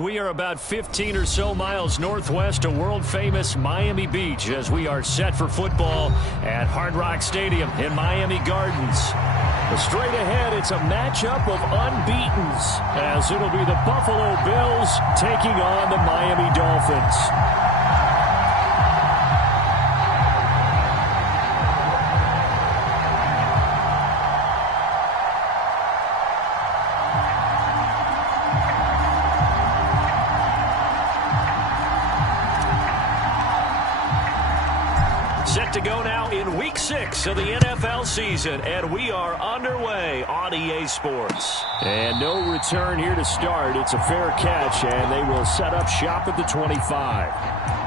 We are about 15 or so miles northwest of world-famous Miami Beach as we are set for football at Hard Rock Stadium in Miami Gardens. Straight ahead, it's a matchup of unbeatens as it'll be the Buffalo Bills taking on the Miami Dolphins. Set to go now in Week 6 of the NFL season, and we are underway on EA Sports. And no return here to start. It's a fair catch, and they will set up shop at the 25.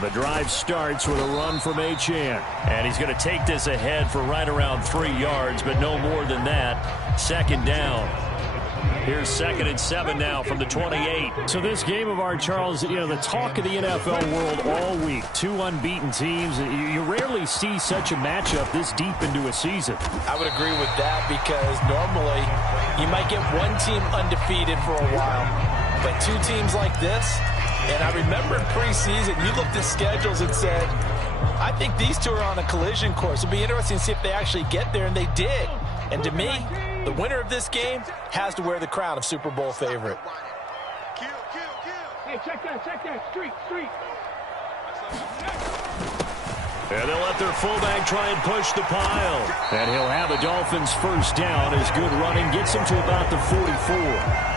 The drive starts with a run from Achane. And he's going to take this ahead for right around 3 yards, but no more than that. Second down. Here's 2nd and 7 now from the 28. So this game of ours, Charles, you know, the talk of the NFL world all week. Two unbeaten teams. You rarely see such a matchup this deep into a season. I would agree with that because normally you might get one team undefeated for a while, but two teams like this. And I remember in preseason, you looked at schedules and said, I think these two are on a collision course. It'll be interesting to see if they actually get there, and they did. And to me, the winner of this game has to wear the crown of Super Bowl favorite. Hey, check that, street. And they'll let their fullback try and push the pile. And he'll have the Dolphins first down as good running gets him to about the 44.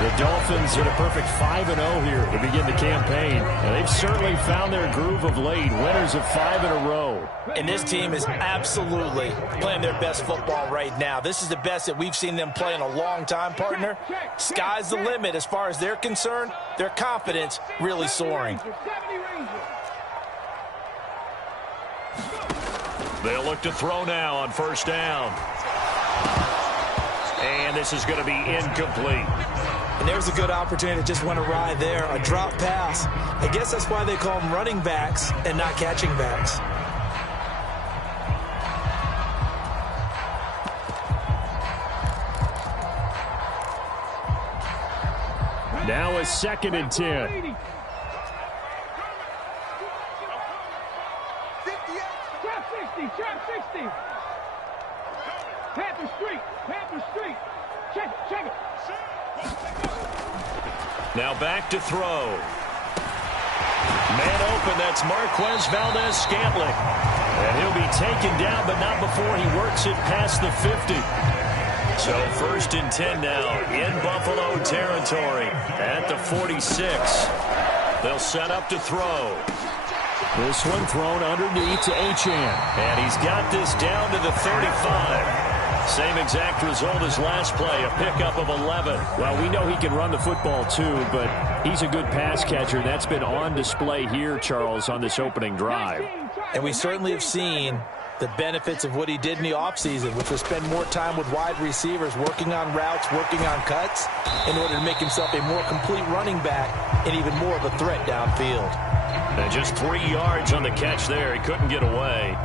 The Dolphins hit a perfect 5-0 here to begin the campaign. And they've certainly found their groove of late, winners of 5 in a row. And this team is absolutely playing their best football right now. This is the best that we've seen them play in a long time, partner. Sky's the limit as far as they're concerned. Their confidence really soaring. They'll look to throw now on first down. And this is going to be incomplete. And there's a good opportunity to just win a ride there, a drop pass. I guess that's why they call them running backs and not catching backs. Now a 2nd and 10. Trap 60. Panther Street. Check it. Now back to throw. Man open, that's Marquez Valdez-Scantling. And he'll be taken down, but not before he works it past the 50. So 1st and 10 now in Buffalo territory at the 46. They'll set up to throw. This one thrown underneath to Achane. And he's got this down to the 35. Same exact result as last play, a pickup of 11. Well, we know he can run the football too, but he's a good pass catcher. That's been on display here, Charles, on this opening drive. And we certainly have seen the benefits of what he did in the offseason, which was spend more time with wide receivers, working on routes, working on cuts, in order to make himself a more complete running back and even more of a threat downfield. And just 3 yards on the catch there. He couldn't get away.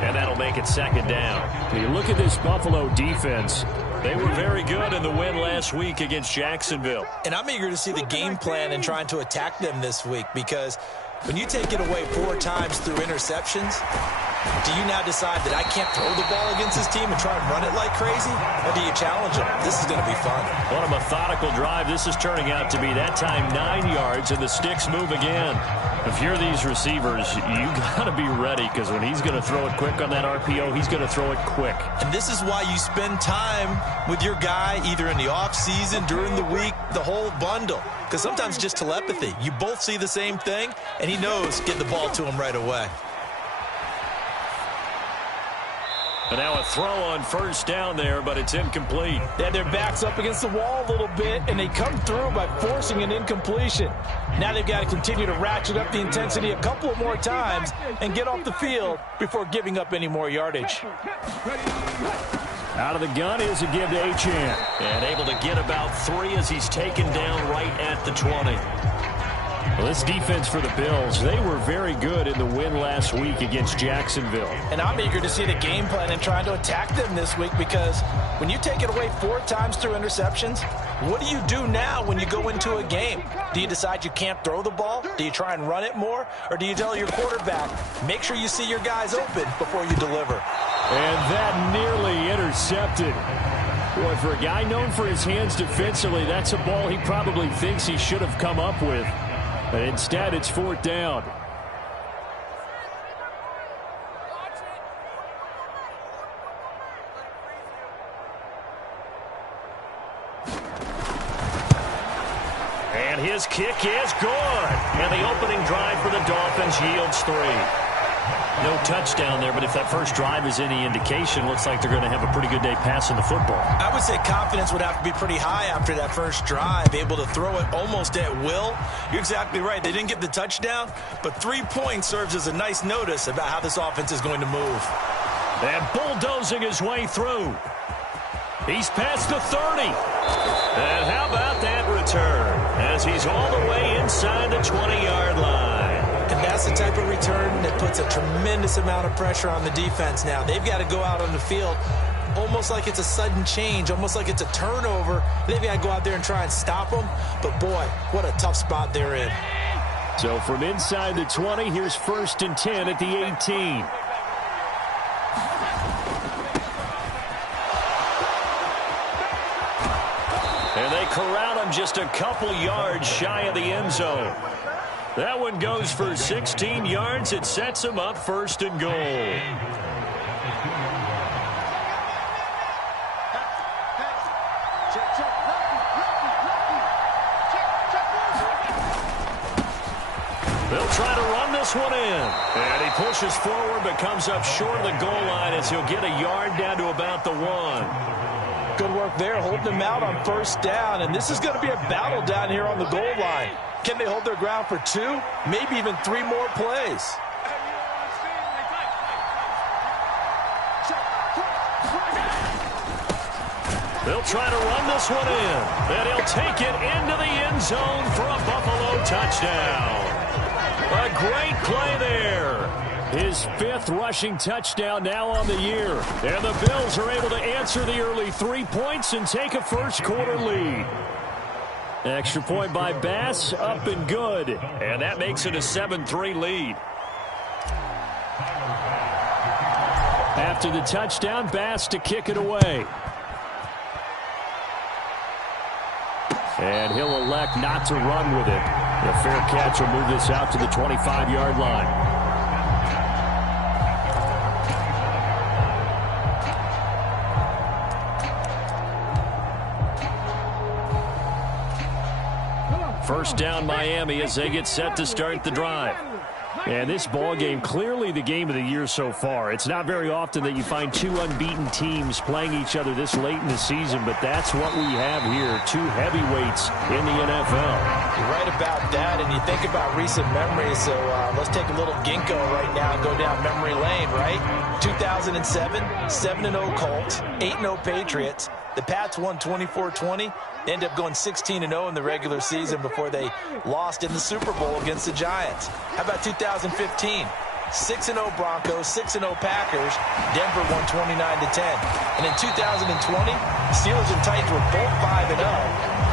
And that'll make it 2nd down. You look at this Buffalo defense. They were very good in the win last week against Jacksonville. And I'm eager to see the game plan and trying to attack them this week, because when you take it away 4 times through interceptions, do you now decide that I can't throw the ball against this team and try and run it like crazy? Or do you challenge them? This is going to be fun. What a methodical drive this is turning out to be. That time 9 yards, and the sticks move again. If you're these receivers, you got to be ready, because when he's going to throw it quick on that RPO, he's going to throw it quick. And this is why you spend time with your guy either in the offseason, during the week, the whole bundle. Because sometimes it's just telepathy. You both see the same thing, and he knows get the ball to him right away. And now a throw on first down there, but it's incomplete. They had their backs up against the wall a little bit, and they come through by forcing an incompletion. Now they've got to continue to ratchet up the intensity a couple of more times and get off the field before giving up any more yardage. Out of the gun is a give to Achane. And able to get about 3 as he's taken down right at the 20. Well, this defense for the Bills, they were very good in the win last week against Jacksonville. And I'm eager to see the game plan and trying to attack them this week, because when you take it away 4 times through interceptions, what do you do now when you go into a game? Do you decide you can't throw the ball? Do you try and run it more? Or do you tell your quarterback, make sure you see your guys open before you deliver? And that nearly intercepted. Boy, for a guy known for his hands defensively, that's a ball he probably thinks he should have come up with. But instead, it's 4th down. And his kick is good. And the opening drive for the Dolphins yields 3. No touchdown there, but if that first drive is any indication, looks like they're going to have a pretty good day passing the football. I would say confidence would have to be pretty high after that first drive, able to throw it almost at will. You're exactly right. They didn't get the touchdown, but 3 points serves as a nice notice about how this offense is going to move. And bulldozing his way through. He's past the 30. And how about that return as he's all the way inside the 20-yard line. And that's the type of return that puts a tremendous amount of pressure on the defense now. They've got to go out on the field almost like it's a sudden change, almost like it's a turnover. They've got to go out there and try and stop them. But, boy, what a tough spot they're in. So from inside the 20, here's 1st and 10 at the 18. And they corral him just a couple yards shy of the end zone. That one goes for 16 yards. It sets him up 1st and goal. They'll try to run this one in. And he pushes forward but comes up short of the goal line as he'll get a yard down to about the 1. Good work there, holding them out on 1st down. And this is going to be a battle down here on the goal line. Can they hold their ground for 2, maybe even 3 more plays? They'll try to run this one in. And he'll take it into the end zone for a Buffalo touchdown. A great play there. His 5th rushing touchdown now on the year. And the Bills are able to answer the early 3 points and take a first-quarter lead. Extra point by Bass, up and good. And that makes it a 7-3 lead. After the touchdown, Bass to kick it away. And he'll elect not to run with it. The fair catch will move this out to the 25-yard line. First down Miami as they get set to start the drive. And this ball game, clearly the game of the year so far. It's not very often that you find 2 unbeaten teams playing each other this late in the season, but that's what we have here, 2 heavyweights in the NFL. You're right about that, and you think about recent memories, so let's take a little ginkgo right now and go down memory lane, right? 2007, 7-0 Colts, 8-0 Patriots. The Pats won 24-20. They ended up going 16-0 in the regular season before they lost in the Super Bowl against the Giants. How about 2015? 6-0 Broncos, 6-0 Packers. Denver won 29-10. And in 2020, Steelers and Titans were both 5-0.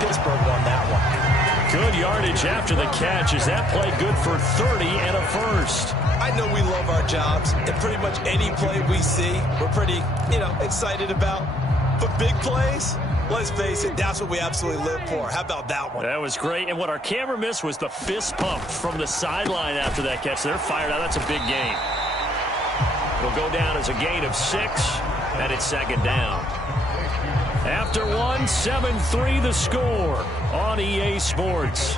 Pittsburgh won that one. Good yardage after the catch. Is that play good for 30 and a first? I know we love our jobs, and pretty much any play we see, we're pretty, excited about. But big plays, let's face it, that's what we absolutely live for. How about that one? That was great. And what our camera missed was the fist pump from the sideline after that catch. They're fired out. That's a big gain. It'll go down as a gain of 6, and it's 2nd down. After 1, 7-3 the score on EA Sports.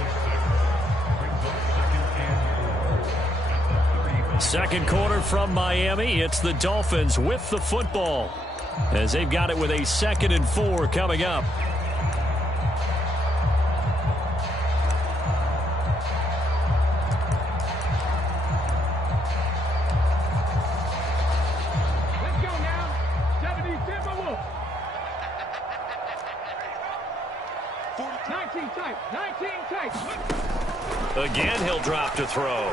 Second quarter from Miami. It's the Dolphins with the football as they've got it with a 2nd and 4 coming up. Let's go now. 70 Timberwolves. 19 tight. 19 tight. Again, he'll drop to throw.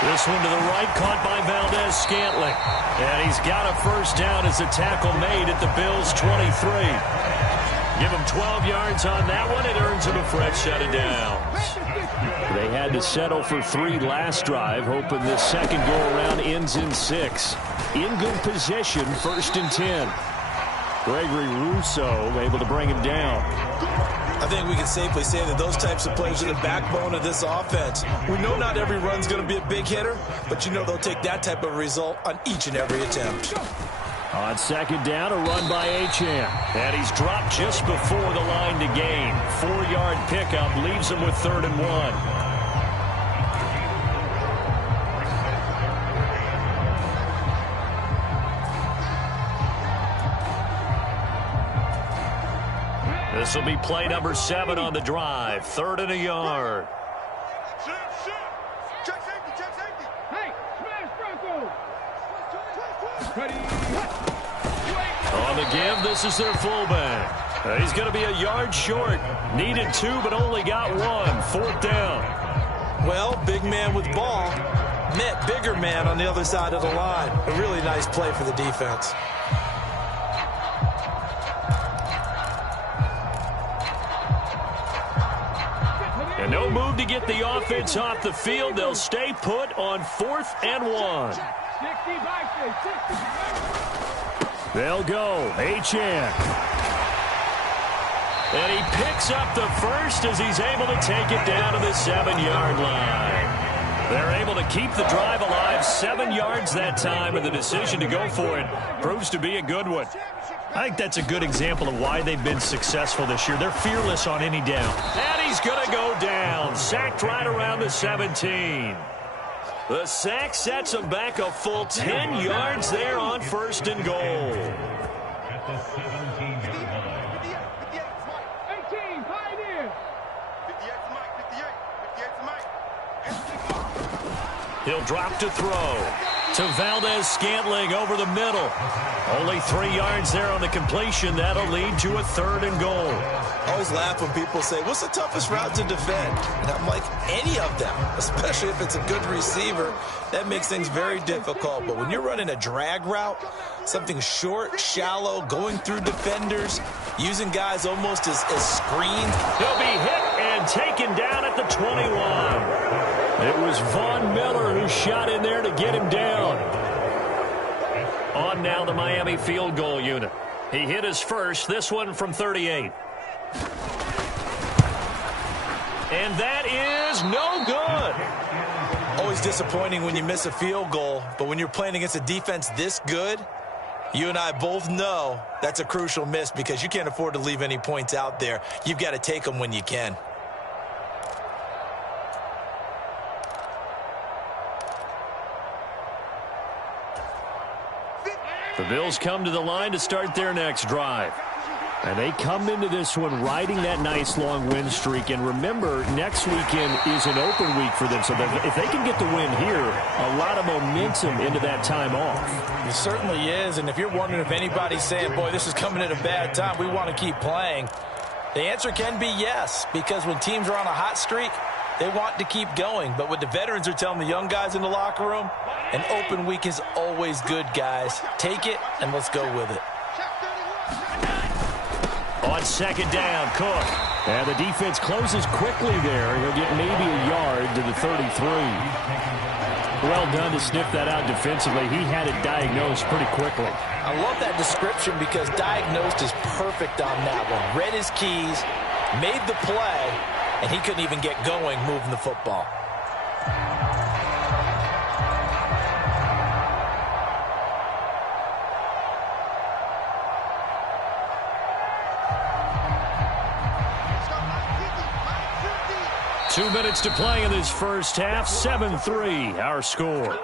This one to the right, caught by Valdez-Scantling. And he's got a first down as the tackle made at the Bills' 23. Give him 12 yards on that one. It earns him a fresh set of downs. They had to settle for 3 last drive, hoping this second go-around ends in 6. In good position, 1st and 10. Gregory Rousseau able to bring him down. I think we can safely say that those types of plays are the backbone of this offense. We know not every run's going to be a big hitter, but you know they'll take that type of result on each and every attempt. On 2nd down, a run by Achane. And he's dropped just before the line to gain. 4-yard pickup leaves him with 3rd and 1. This will be play number 7 on the drive. 3rd and a yard. Hey, smash Bronco. On the give, this is their fullback. He's going to be a yard short. Needed 2, but only got 1. 4th down. Well, big man with ball met bigger man on the other side of the line. A really nice play for the defense. And no move to get the offense off the field. They'll stay put on 4th and 1. 60 by 60. They'll go. Achane. And he picks up the first as he's able to take it down to the 7-yard line. They're able to keep the drive alive. 7 yards that time, and the decision to go for it proves to be a good one. I think that's a good example of why they've been successful this year. They're fearless on any down. And he's going to go down. Sacked right around the 17. The sack sets him back a full 10 yards there on 1st and goal. 18, Pioneer. He'll drop to throw. To Valdez-Scantling over the middle. Only 3 yards there on the completion. That'll lead to a 3rd and goal. I always laugh when people say, what's the toughest route to defend? And I'm like, any of them, especially if it's a good receiver. That makes things very difficult. But when you're running a drag route, something short, shallow, going through defenders, using guys almost as screens. He'll be hit and taken down at the 21. It was Von Miller who shot in there to get him down. On now the Miami field goal unit. He hit his first, this one from 38. And that is no good. Always disappointing when you miss a field goal, but when you're playing against a defense this good, you and I both know that's a crucial miss because you can't afford to leave any points out there. You've got to take them when you can. The Bills come to the line to start their next drive. And they come into this one riding that nice long win streak. And remember, next weekend is an open week for them. So if they can get the win here, a lot of momentum into that time off. It certainly is. And if you're wondering if anybody's saying, boy, this is coming at a bad time, we want to keep playing, the answer can be yes. Because when teams are on a hot streak, they want to keep going. But what the veterans are telling the young guys in the locker room, an open week is always good, guys. Take it, and let's go with it. On 2nd down, Cook. And the defense closes quickly there. He'll get maybe a yard to the 33. Well done to sniff that out defensively. He had it diagnosed pretty quickly. I love that description because diagnosed is perfect on that one. Read his keys, made the play, and he couldn't even get going moving the football. 2 minutes to play in this first half. 7-3, our score.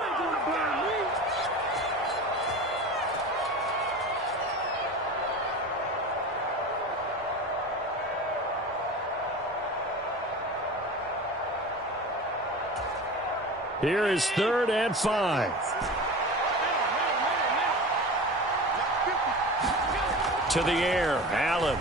Here is 3rd and 5. To the air, Allen.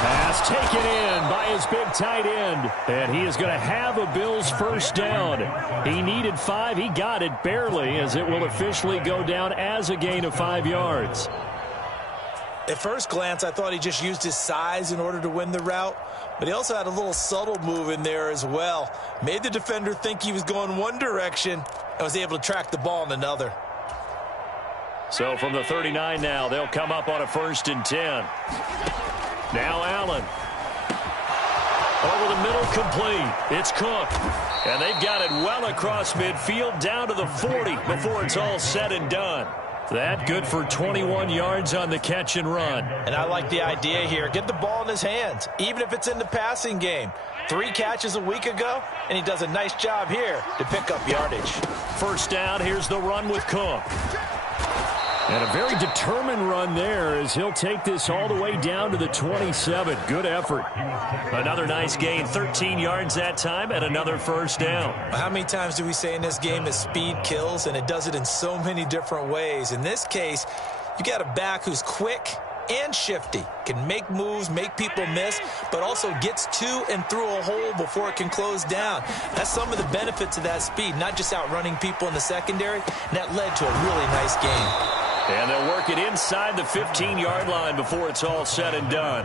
Pass taken in by his big tight end. And he is going to have a Bills first down. He needed 5. He got it barely, as it will officially go down as a gain of 5 yards. At first glance, I thought he just used his size in order to win the route, but he also had a little subtle move in there as well. Made the defender think he was going one direction and was able to track the ball in another. So from the 39 now, they'll come up on a 1st and 10. Now Allen. Over the middle, complete. It's Cook. And they've got it well across midfield, down to the 40 before it's all said and done. That good for 21 yards on the catch and run. And I like the idea here. Get the ball in his hands, even if it's in the passing game. 3 catches a week ago, and he does a nice job here to pick up yardage. First down, here's the run with Cook. And a very determined run there, as he'll take this all the way down to the 27. Good effort. Another nice gain, 13 yards that time, and another first down. How many times do we say in this game that speed kills, and it does it in so many different ways? In this case, you got a back who's quick and shifty, can make moves, make people miss, but also gets to and through a hole before it can close down. That's some of the benefits of that speed, not just outrunning people in the secondary, and that led to a really nice game. And they'll work it inside the 15-yard line before it's all said and done.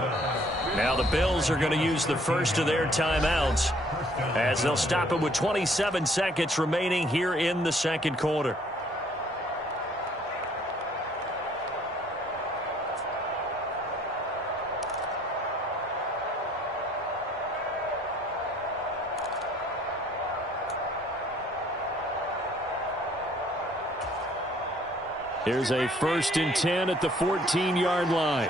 Now the Bills are going to use the first of their timeouts, as they'll stop it with 27 seconds remaining here in the second quarter. Here's a 1st and 10 at the 14-yard line.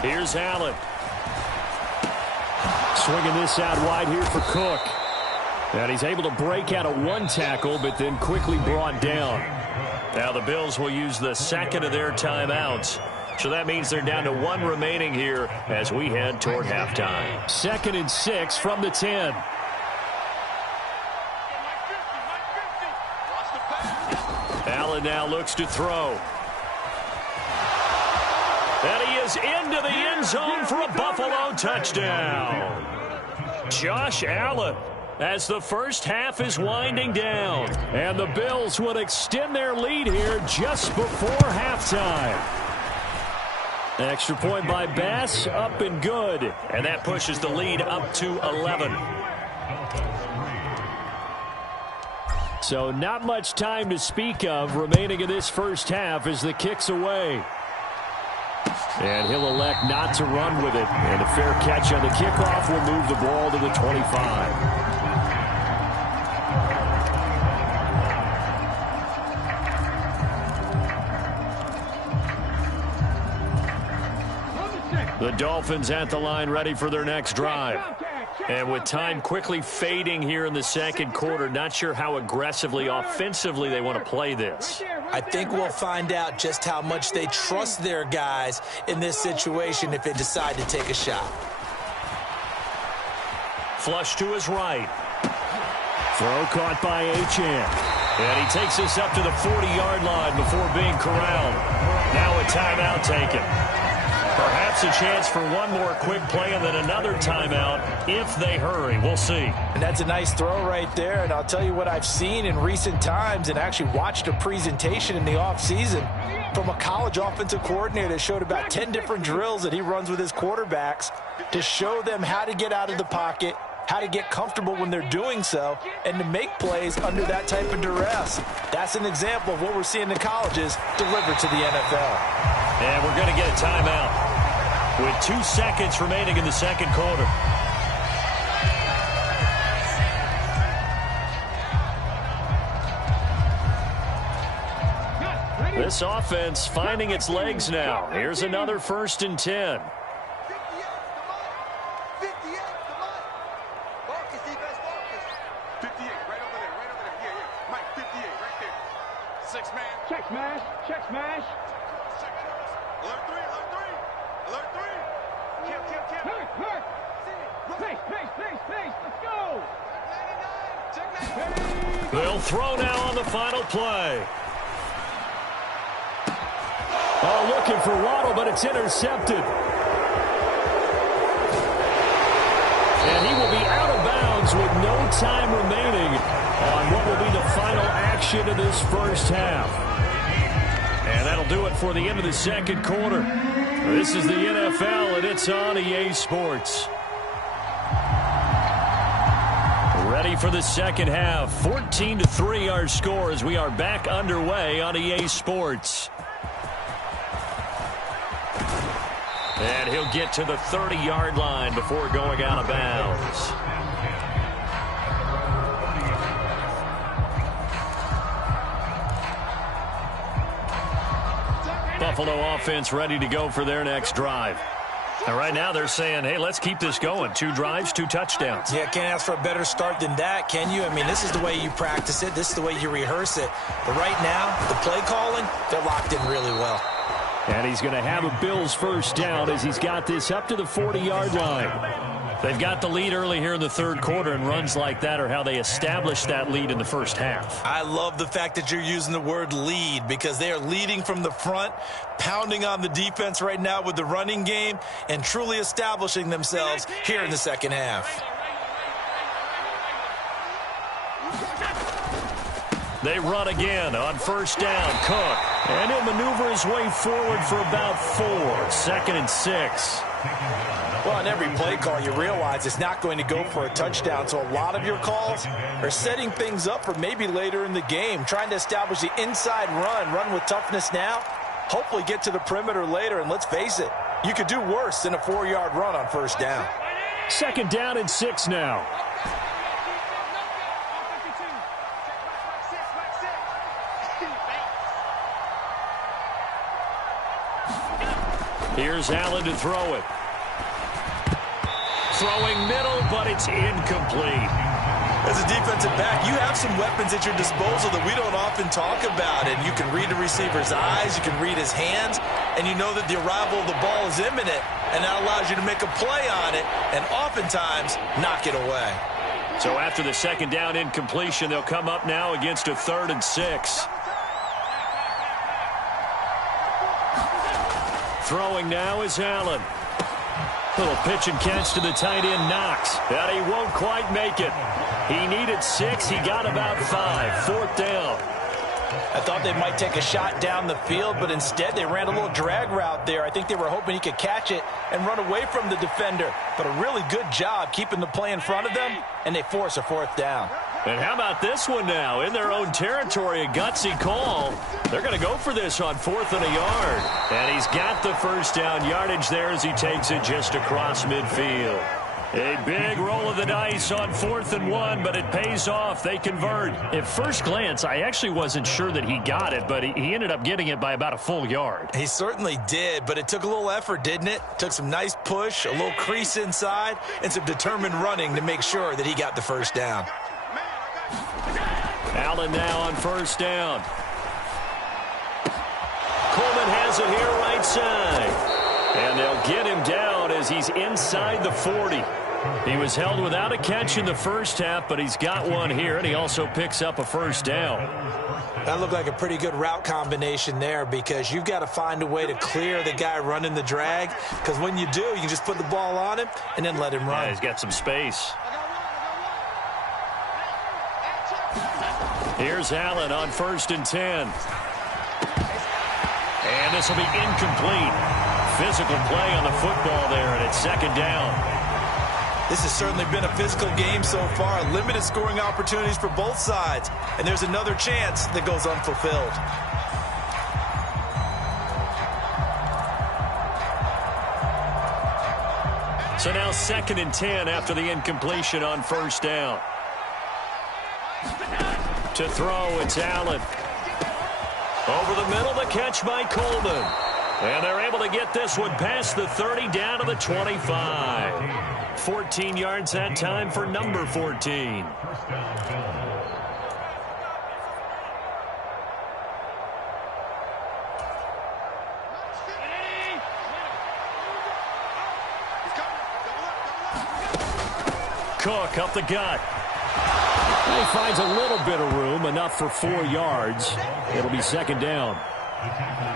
Here's Allen. Swinging this out wide here for Cook. And he's able to break out of 1 tackle, but then quickly brought down. Now the Bills will use the second of their timeouts. So that means they're down to 1 remaining here as we head toward halftime. 2nd and 6 from the 10. Allen now looks to throw. And he is into the end zone for a Buffalo touchdown. Josh Allen, as the first half is winding down. And the Bills would extend their lead here just before halftime. Extra point by Bass, up and good. And that pushes the lead up to 11. So not much time to speak of remaining in this first half as the kick's away. And he'll elect not to run with it. And a fair catch on the kickoff will move the ball to the 25. The Dolphins at the line ready for their next drive. And with time quickly fading here in the second quarter, not sure how aggressively, offensively they want to play this. I think we'll find out just how much they trust their guys in this situation if they decide to take a shot. Flush to his right. Throw caught by Achane. And he takes this up to the 40-yard line before being corralled. Now a timeout taken. Perhaps a chance for one more quick play and then another timeout if they hurry. We'll see. And that's a nice throw right there. And I'll tell you what I've seen in recent times and actually watched a presentation in the offseason from a college offensive coordinator that showed about 10 different drills that he runs with his quarterbacks to show them how to get out of the pocket, how to get comfortable when they're doing so, and to make plays under that type of duress. That's an example of what we're seeing in colleges delivered to the NFL. And we're going to get a timeout with 2 seconds remaining in the second quarter. This offense finding its legs now. Here's another 1st and 10. Check smash. Check smash. Alert three. Hurt. Pace. Let's go. They'll throw now on the final play. Oh, looking for Waddle, but it's intercepted. And he will be out of bounds with no time remaining on what will be the final action of this first half. And that'll do it for the end of the second quarter. This is the NFL, and it's on EA Sports. Ready for the second half. 14-3 our score as we are back underway on EA Sports. And he'll get to the 30-yard line before going out of bounds. Buffalo offense ready to go for their next drive. And right now they're saying, hey, let's keep this going. 2 drives, 2 touchdowns. Yeah, can't ask for a better start than that, can you? I mean, this is the way you practice it. This is the way you rehearse it. But right now, the play calling, they're locked in really well. And he's going to have a Bills first down as he's got this up to the 40-yard line. They've got the lead early here in the third quarter, and runs like that are how they establish that lead in the first half. I love the fact that you're using the word lead because they are leading from the front, pounding on the defense right now with the running game, and truly establishing themselves here in the second half. They run again on first down. Cook. And he'll maneuver his way forward for about 4. 2nd and 6. Well, on every play call, you realize it's not going to go for a touchdown. So a lot of your calls are setting things up for maybe later in the game, trying to establish the inside run with toughness now, hopefully get to the perimeter later. And let's face it, you could do worse than a 4-yard run on first down. 2nd down and 6 now. Here's Allen to throw it. Throwing middle, but it's incomplete. As a defensive back, you have some weapons at your disposal that we don't often talk about. And you can read the receiver's eyes, you can read his hands, and you know that the arrival of the ball is imminent, and that allows you to make a play on it and oftentimes knock it away. So after the 2nd down incompletion, they'll come up now against a 3rd and 6. Throwing now is Allen. Little pitch and catch to the tight end, Knox. And he won't quite make it. He needed 6. He got about 5. 4th down. I thought they might take a shot down the field, but instead they ran a little drag route there. I think they were hoping he could catch it and run away from the defender. But a really good job keeping the play in front of them, and they force a 4th down. And how about this one now? In their own territory, a gutsy call. They're going to go for this on 4th and a yard. And he's got the first down yardage there as he takes it just across midfield. A big roll of the dice on 4th and 1, but it pays off. They convert. At first glance, I actually wasn't sure that he got it, but he ended up getting it by about a full yard. He certainly did, but it took a little effort, didn't it? Took some nice push, a little crease inside, and some determined running to make sure that he got the first down. Allen now on first down. Coleman has it here right side. And they'll get him down as he's inside the 40. He was held without a catch in the first half, but he's got one here, and he also picks up a first down. That looked like a pretty good route combination there because you've got to find a way to clear the guy running the drag, because when you do, you can just put the ball on him and then let him run. Yeah, he's got some space. Here's Allen on 1st and 10. And this will be incomplete. Physical play on the football there, and it's 2nd down. This has certainly been a physical game so far. Limited scoring opportunities for both sides. And there's another chance that goes unfulfilled. So now 2nd and 10 after the incompletion on first down. To throw, it's Allen. Over the middle, the catch by Coleman. And they're able to get this one past the 30 down to the 25. 14 yards that time for number 14. Cook up the gut. He finds a little bit of room, enough for 4 yards. It'll be second down.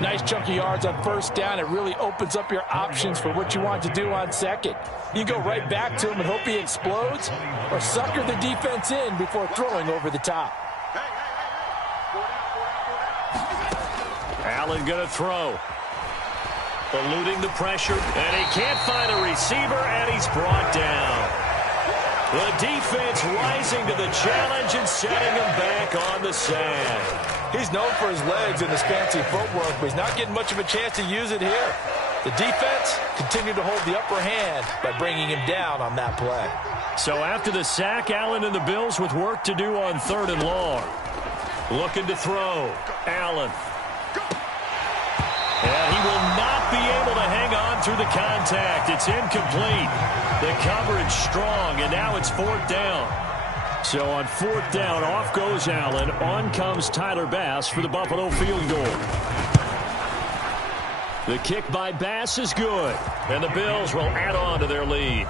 Nice chunk of yards on first down. It really opens up your options for what you want to do on second. You go right back to him and hope he explodes, or sucker the defense in before throwing over the top. Allen going to throw. Eluding the pressure, and he can't find a receiver, and he's brought down. The defense rising to the challenge and setting him back on the sand. He's known for his legs and his fancy footwork, but he's not getting much of a chance to use it here. The defense continued to hold the upper hand by bringing him down on that play. So after the sack, Allen and the Bills with work to do on 3rd and long. Looking to throw. Allen. And he will not be able to hang on through the contact. It's incomplete. The coverage strong, and now it's 4th down. So on 4th down, off goes Allen. On comes Tyler Bass for the Buffalo field goal. The kick by Bass is good, and the Bills will add on to their lead.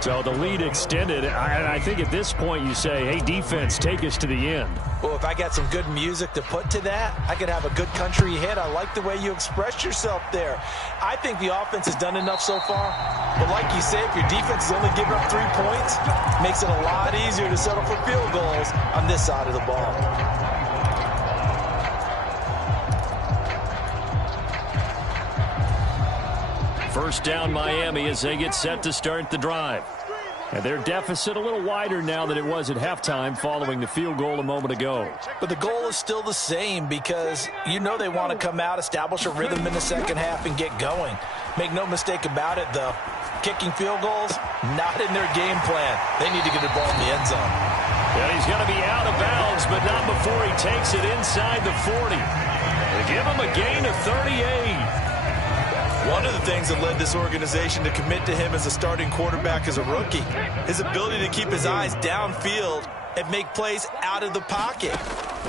So the lead extended, and I think at this point you say, hey, defense, take us to the end. Well, if I got some good music to put to that, I could have a good country hit. I like the way you expressed yourself there. I think the offense has done enough so far. But like you say, if your defense is only giving up 3 points, it makes it a lot easier to settle for field goals on this side of the ball. First down Miami as they get set to start the drive. And their deficit a little wider now than it was at halftime following the field goal a moment ago. But the goal is still the same because you know they want to come out, establish a rhythm in the second half, and get going. Make no mistake about it, though. Kicking field goals, not in their game plan. They need to get the ball in the end zone. And he's going to be out of bounds, but not before he takes it inside the 40. They give him a gain of 38. One of the things that led this organization to commit to him as a starting quarterback as a rookie, his ability to keep his eyes downfield and make plays out of the pocket.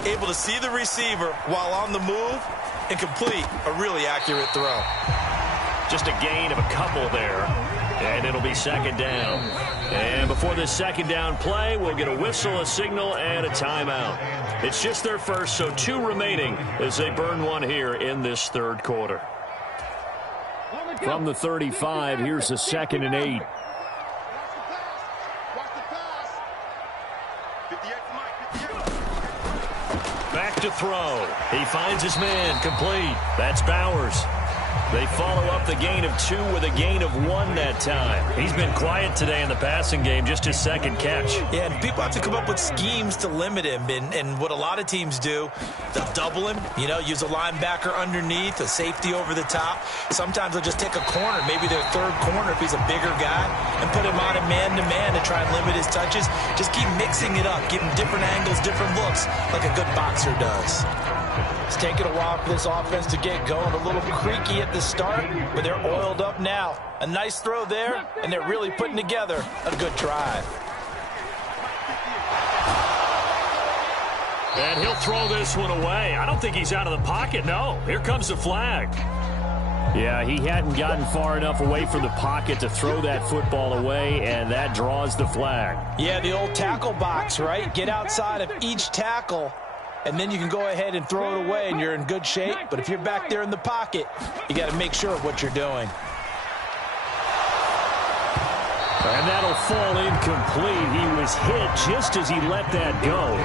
Able to see the receiver while on the move and complete a really accurate throw. Just a gain of a couple there, and it'll be second down. And before this second down play, we'll get a whistle, a signal, and a timeout. It's just their first, so 2 remaining as they burn one here in this 3rd quarter. From the 35, here's a 2nd and 8. Back to throw. He finds his man, complete. That's Bowers. They follow up the gain of 2 with a gain of 1 that time. He's been quiet today in the passing game, just his 2nd catch. Yeah, and people have to come up with schemes to limit him. And what a lot of teams do, they'll double him, use a linebacker underneath, a safety over the top. Sometimes they'll just take a corner, maybe their 3rd corner if he's a bigger guy, and put him on a man-to-man to try and limit his touches. Just keep mixing it up, give him different angles, different looks, like a good boxer does. It's taken a while for this offense to get going. A little creaky at the start, but they're oiled up now. A nice throw there, and they're really putting together a good drive. And he'll throw this one away. I don't think he's out of the pocket, no. Here comes the flag. Yeah, he hadn't gotten far enough away from the pocket to throw that football away, and that draws the flag. Yeah, the old tackle box, right? Get outside of each tackle, and then you can go ahead and throw it away, and you're in good shape. But if you're back there in the pocket, you got to make sure of what you're doing. And that'll fall incomplete. He was hit just as he let that go.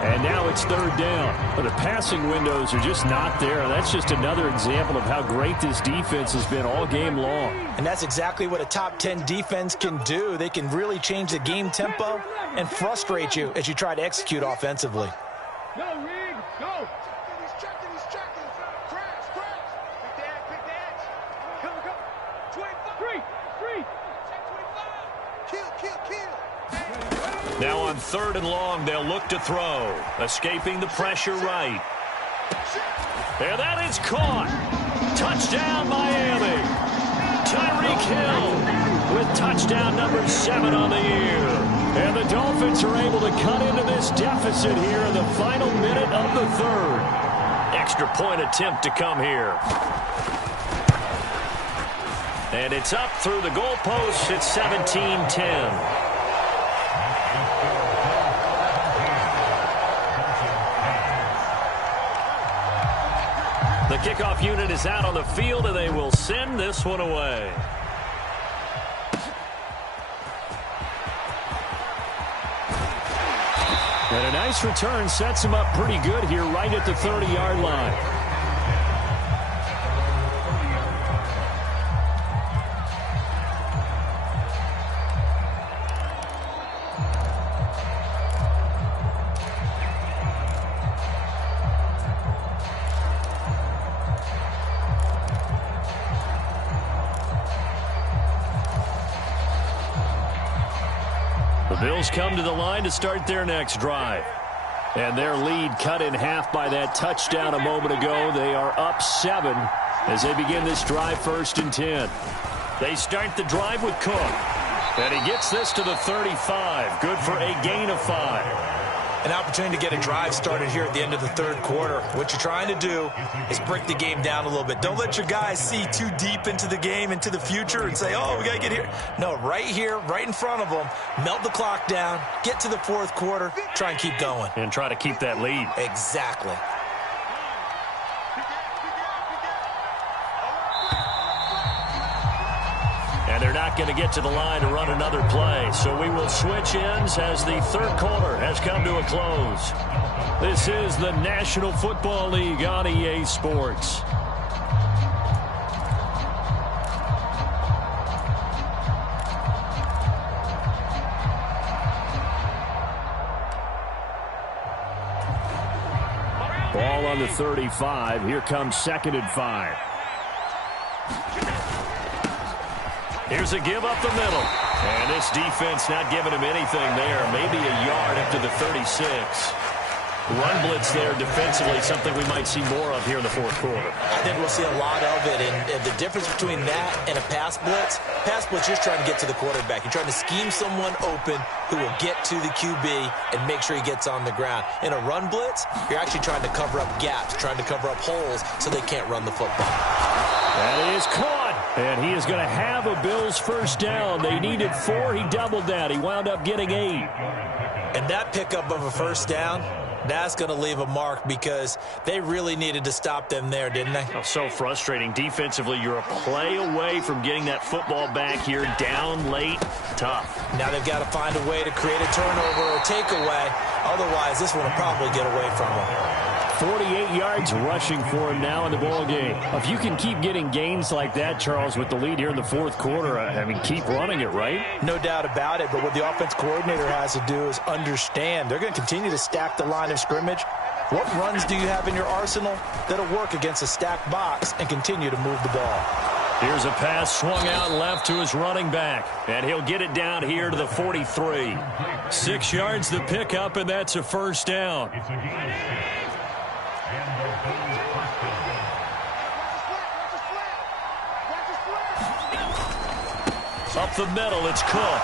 And now it's 3rd down. But the passing windows are just not there. That's just another example of how great this defense has been all game long. And that's exactly what a top 10 defense can do. They can really change the game tempo and frustrate you as you try to execute offensively. Go, Reed, go. He's checking. Crash. Pick the edge. Come. 25. Three. Check 25. Kill. Now on 3rd and long, they'll look to throw. Escaping the pressure right. And that is caught. Touchdown, Miami. Tyreek Hill with touchdown number 7 on the year. And the Dolphins are able to cut into this deficit here in the final minute of the third. Extra point attempt to come here. And it's up through the goalposts. It's 17-10. The kickoff unit is out on the field, and they will send this one away. And a nice return sets him up pretty good here right at the 30-yard line. Bills come to the line to start their next drive. And their lead cut in half by that touchdown a moment ago. They are up 7 as they begin this drive 1st and 10. They start the drive with Cook. And he gets this to the 35. Good for a gain of 5. An opportunity to get a drive started here at the end of the third quarter. What you're trying to do is break the game down a little bit. Don't let your guys see too deep into the game, into the future, and say, oh, we got to get here. No, right here, right in front of them, melt the clock down, get to the fourth quarter, try and keep going. And try to keep that lead. Exactly. And they're not going to get to the line to run another play. So we will switch ends as the third quarter has come to a close. This is the National Football League on EA Sports. Ball on the 35. Here comes 2nd and 5. Here's a give up the middle. And this defense not giving him anything there. Maybe a yard up to the 36. Run blitz there defensively, something we might see more of here in the fourth quarter. I think we'll see a lot of it. And the difference between that and a pass blitz, you're trying to get to the quarterback. You're trying to scheme someone open who will get to the QB and make sure he gets on the ground. In a run blitz, you're actually trying to cover up gaps, trying to cover up holes so they can't run the football. That is caught. And he is going to have a Bills first down. They needed 4. He doubled that. He wound up getting 8. And that pickup of a first down, that's going to leave a mark because they really needed to stop them there, didn't they? Oh, so frustrating. Defensively, you're a play away from getting that football back here. Down late, tough. Now they've got to find a way to create a turnover or takeaway. Otherwise, this one will probably get away from them. 48 yards rushing for him now in the ball game. If you can keep getting gains like that, Charles, with the lead here in the fourth quarter, I mean, keep running it, right? No doubt about it, but what the offense coordinator has to do is understand. They're going to continue to stack the line of scrimmage. What runs do you have in your arsenal that'll work against a stacked box and continue to move the ball? Here's a pass swung out left to his running back, and he'll get it down here to the 43. 6 yards the pickup, and that's a first down. Up the middle, it's Cook.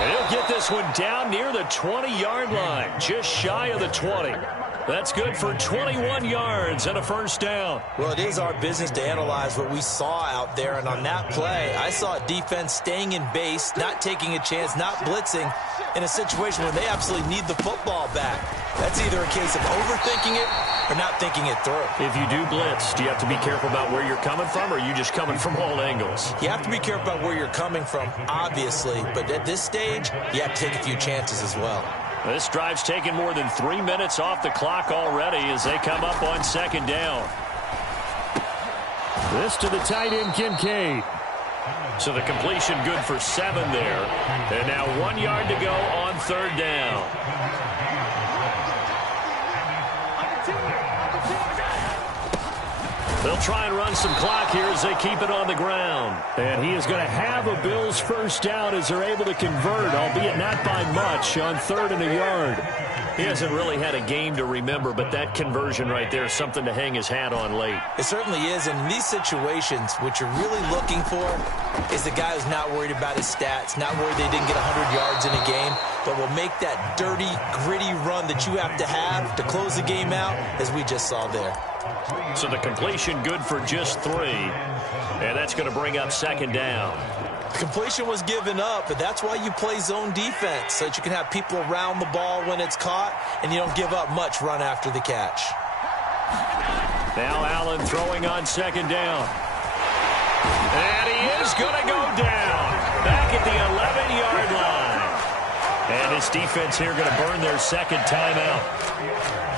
And he'll get this one down near the 20-yard line, just shy of the 20. That's good for 21 yards and a first down. Well, it is our business to analyze what we saw out there, and on that play, I saw a defense staying in base, not taking a chance, not blitzing in a situation where they absolutely need the football back. That's either a case of overthinking it or not thinking it through. If you do blitz, do you have to be careful about where you're coming from, or are you just coming from all angles? You have to be careful about where you're coming from, obviously, but at this stage, you have to take a few chances as well. This drive's taken more than 3 minutes off the clock already as they come up on 2nd down. This to the tight end, Kincaid. So the completion good for 7 there. And now 1 yard to go on 3rd down. They'll try and run some clock here as they keep it on the ground. And he is going to have a Bills first down as they're able to convert, albeit not by much, on 3rd and a yard. He hasn't really had a game to remember, but that conversion right there is something to hang his hat on late. It certainly is, and in these situations, what you're really looking for is the guy who's not worried about his stats, not worried they didn't get 100 yards in a game, but will make that dirty, gritty run that you have to close the game out, as we just saw there. So the completion good for just 3, and that's going to bring up second down. The completion was given up, but that's why you play zone defense, so that you can have people around the ball when it's caught, and you don't give up much run after the catch. Now Allen throwing on second down. And he is going to go down back at the 11-yard line. And this defense here going to burn their second timeout.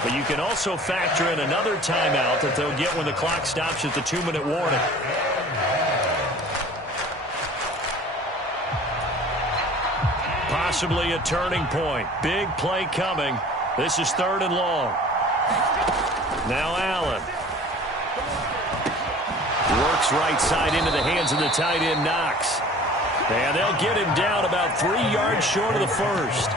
But you can also factor in another timeout that they'll get when the clock stops at the 2-minute warning. Possibly a turning point. Big play coming. This is 3rd and long. Now Allen. Works right side into the hands of the tight end, Knox. And they'll get him down about 3 yards short of the first.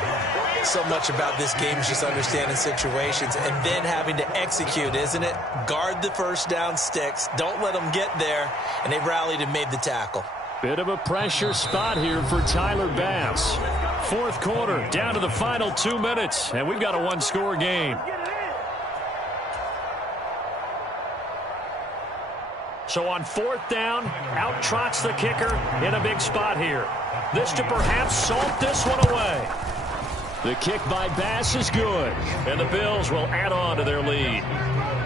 So much about this game is just understanding situations and then having to execute, isn't it? Guard the first down sticks. Don't let them get there. And they rallied and made the tackle. Bit of a pressure spot here for Tyler Bass. 4th quarter, down to the final 2 minutes, and we've got a 1-score game. So on 4th down, out trots the kicker in a big spot here. This to perhaps salt this one away. The kick by Bass is good, and the Bills will add on to their lead.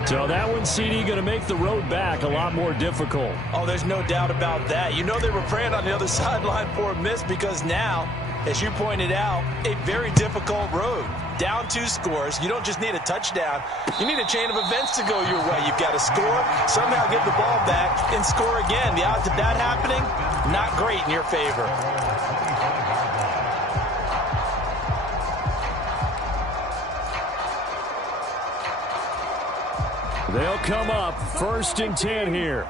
So that one, CD, going to make the road back a lot more difficult. Oh, there's no doubt about that. You know they were praying on the other sideline for a miss because now, as you pointed out, a very difficult road. Down 2 scores. You don't just need a touchdown. You need a chain of events to go your way. You've got to score, somehow get the ball back, and score again. The odds of that happening, not great in your favor. They'll come up 1st and 10 here.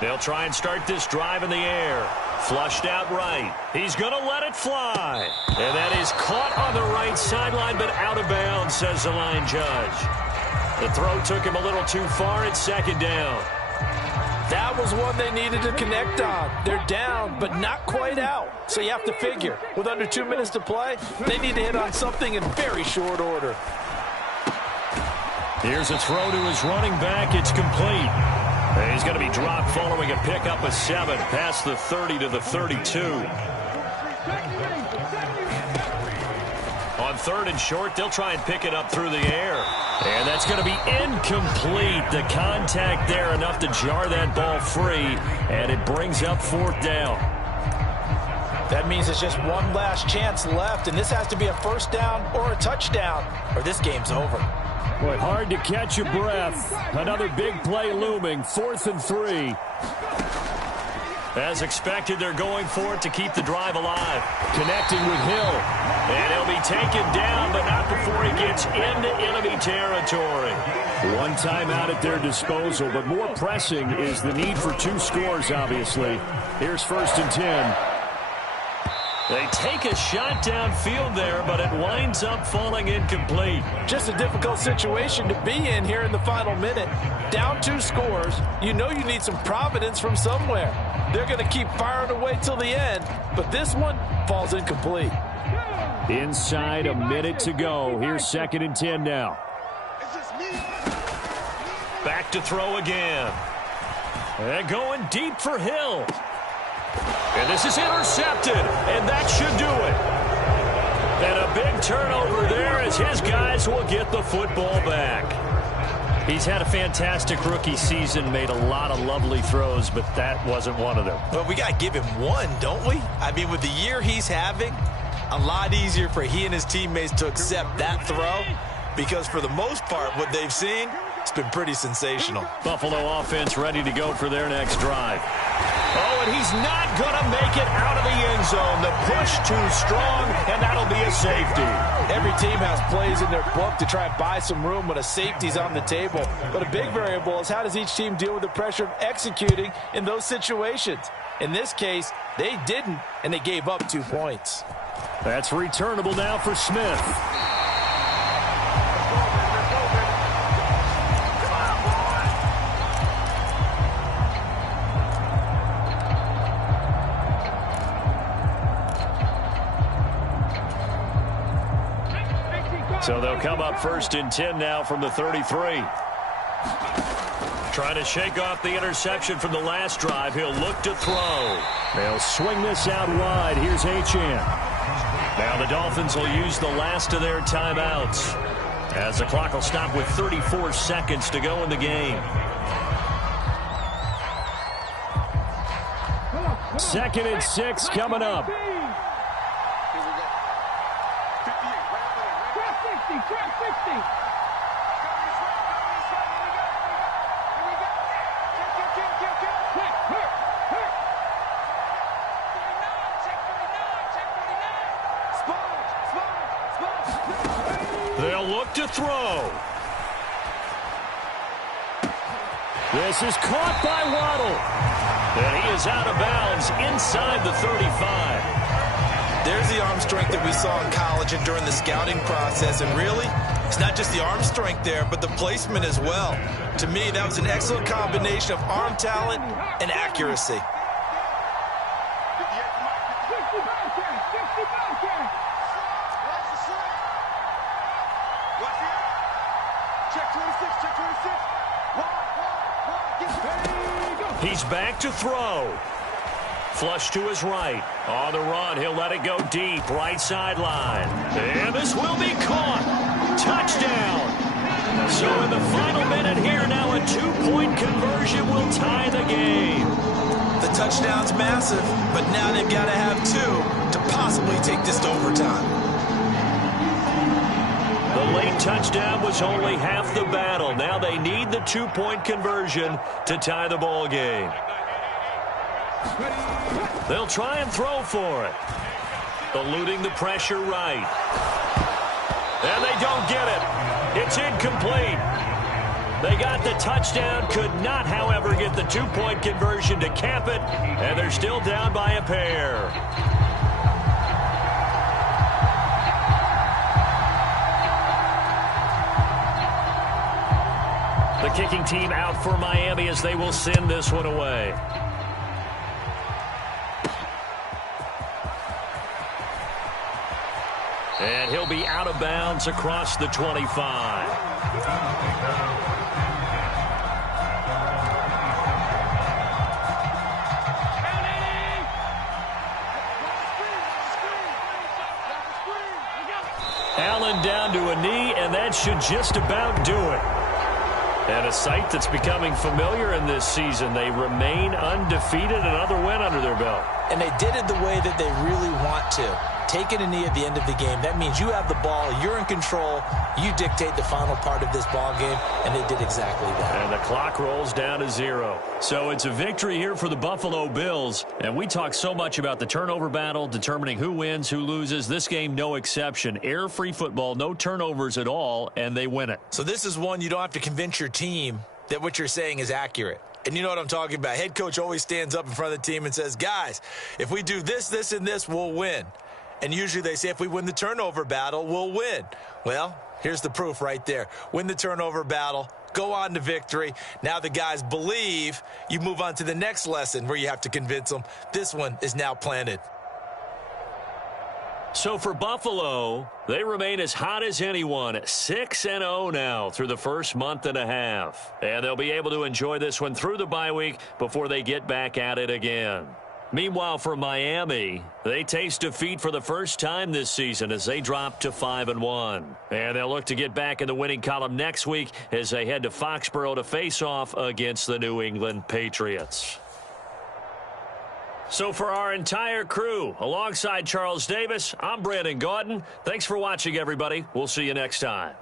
They'll try and start this drive in the air. Flushed out right. He's going to let it fly. And that is caught on the right sideline, but out of bounds, says the line judge. The throw took him a little too far at 2nd down. That was one they needed to connect on. They're down, but not quite out. So you have to figure, with under 2 minutes to play, they need to hit on something in very short order. Here's a throw to his running back. It's complete. And he's going to be dropped following a pickup of 7 past the 30 to the 32. On 3rd and short, they'll try and pick it up through the air. And that's going to be incomplete. The contact there enough to jar that ball free. And it brings up 4th down. That means it's just one last chance left. And this has to be a 1st down or a touchdown, or this game's over. Boy, hard to catch your breath. Another big play looming. 4th and 3. As expected, they're going for it to keep the drive alive. Connecting with Hill. And he'll be taken down, but not before he gets into enemy territory. 1 timeout at their disposal, but more pressing is the need for 2 scores, obviously. Here's 1st and 10. They take a shot downfield there, but it winds up falling incomplete. Just a difficult situation to be in here in the final minute. Down 2 scores, you know you need some providence from somewhere. They're going to keep firing away till the end, but this one falls incomplete. Inside a minute to go. Here's 2nd and 10 now. Back to throw again. And going deep for Hill. And this is intercepted, and that should do it. And a big turnover there as his guys will get the football back. He's had a fantastic rookie season, made a lot of lovely throws, but that wasn't one of them. Well, we got to give him one, don't we? I mean, with the year he's having, a lot easier for he and his teammates to accept that throw because for the most part, what they've seen, it's been pretty sensational. Buffalo offense ready to go for their next drive. Oh, and he's not going to make it out of the end zone. The push too strong, and that'll be a safety. Every team has plays in their book to try and buy some room when a safety's on the table. But a big variable is how does each team deal with the pressure of executing in those situations. In this case, they didn't, and they gave up 2 points. That's returnable now for Smith. So they'll come up 1st and 10 now from the 33. Trying to shake off the interception from the last drive. He'll look to throw. They'll swing this out wide. Here's Achane. Now the Dolphins will use the last of their timeouts, as the clock will stop with 34 seconds to go in the game. 2nd and 6 coming up. They'll look to throw. This is caught by Waddle. And he is out of bounds inside the 35. There's the arm strength that we saw in college and during the scouting process. And really, it's not just the arm strength there, but the placement as well. To me, that was an excellent combination of arm talent and accuracy. He's back to throw. Flush to his right. On the run, he'll let it go deep. Right sideline. And this will be caught. Touchdown. So in the final minute here, now a 2-point conversion will tie the game. The touchdown's massive, but now they've got to have 2 to possibly take this to overtime. The late touchdown was only half the battle. Now they need the 2-point conversion to tie the ball game. They'll try and throw for it. Eluding the pressure right. And they don't get it. It's incomplete. They got the touchdown, could not, however, get the 2-point conversion to cap it, and they're still down by a pair. The kicking team out for Miami as they will send this one away. And he'll be out of bounds across the 25. Allen down to a knee, and that should just about do it. And a sight that's becoming familiar in this season. They remain undefeated, another win under their belt. And they did it the way that they really want to. Taking a knee at the end of the game, that means you have the ball, you're in control, you dictate the final part of this ball game, and they did exactly that. And the clock rolls down to 0. So it's a victory here for the Buffalo Bills. And we talk so much about the turnover battle, determining who wins, who loses. This game, no exception. Error-free football, no turnovers at all, and they win it. So this is one you don't have to convince your team that what you're saying is accurate. And you know what I'm talking about. Head coach always stands up in front of the team and says, guys, if we do this, this, and this, we'll win. And usually they say if we win the turnover battle, we'll win. Well, here's the proof right there. Win the turnover battle, go on to victory. Now the guys believe. You move on to the next lesson where you have to convince them. This one is now planted. So for Buffalo, they remain as hot as anyone, 6-0 now through the first month and a half. And they'll be able to enjoy this one through the bye week before they get back at it again. Meanwhile, for Miami, they taste defeat for the first time this season as they drop to 5-1. And they'll look to get back in the winning column next week as they head to Foxborough to face off against the New England Patriots. So for our entire crew, alongside Charles Davis, I'm Brandon Gaudin. Thanks for watching, everybody. We'll see you next time.